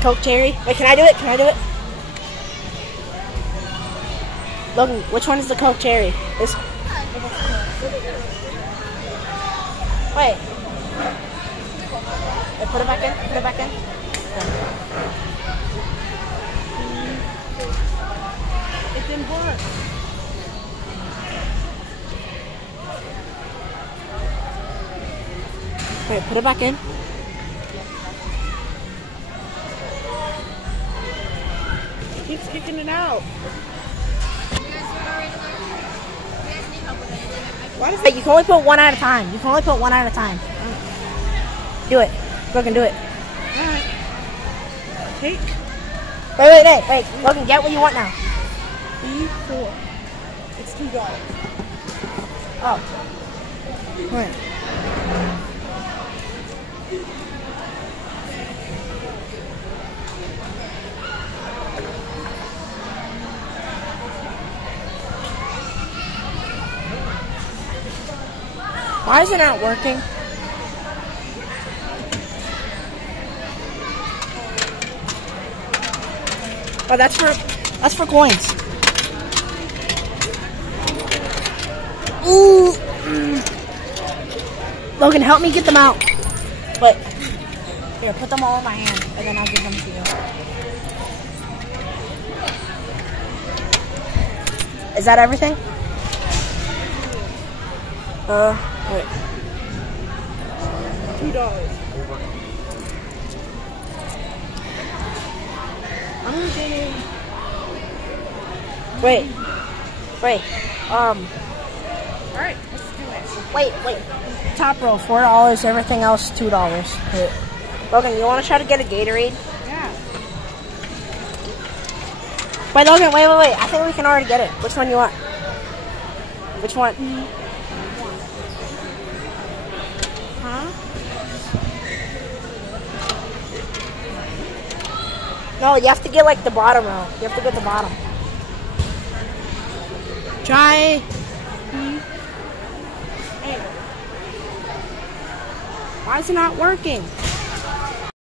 Coke cherry. Wait, can I do it? Can I do it? Logan, which one is the Coke cherry? This. Wait. Wait, put it back in. Put it back in. It didn't work. Wait, put it back in. It keeps kicking it out. Why does it? You can only put one at a time. You can only put one at a time. Do it. Logan, do it. Alright. Take Wait. Logan, get what you want now. B4. It's $2. Oh. Wait. Why is it not working? Oh, that's for coins. Ooh. Logan, help me get them out. But here, put them all in my hand, and then I'll give them to you. Is that everything? Wait. $2. I'm gonna get in. Wait. Alright, let's do it. Wait. Top row, $4. Everything else, $2. Wait. Logan, you want to try to get a Gatorade? Yeah. Wait, Logan, wait. I think we can already get it. Which one you want? Which one? Huh? No, you have to get like the bottom row. You have to get the bottom. Try. Hey. Why is it not working?